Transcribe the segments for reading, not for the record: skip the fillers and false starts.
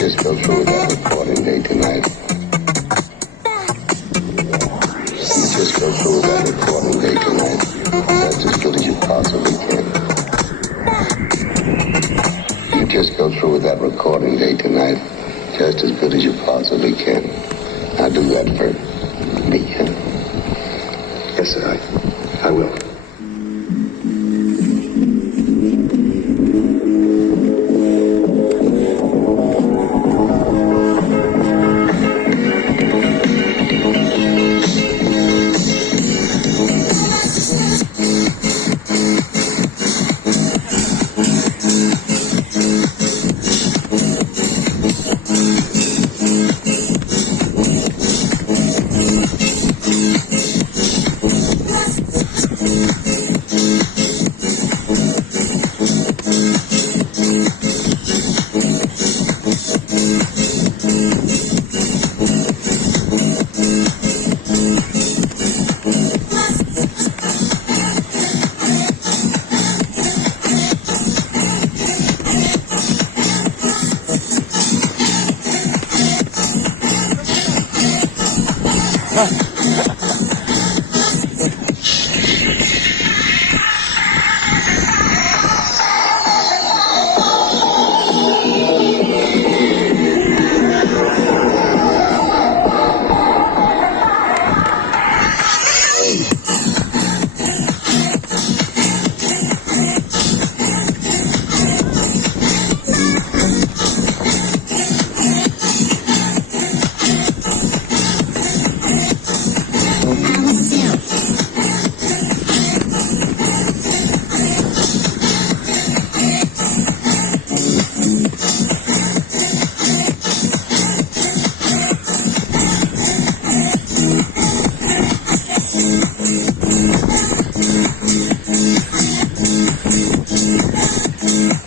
Just go through with that recording day tonight. You just go through with that recording day tonight. That's as good as you possibly can. You just go through with that recording day tonight. Just as good as you possibly can. Now do that for me, huh? Yes, sir, I will.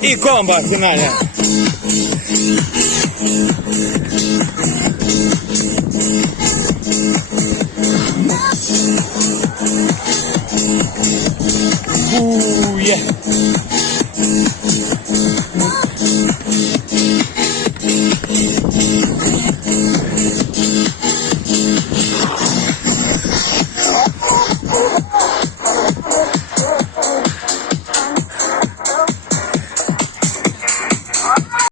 И комбо финальное.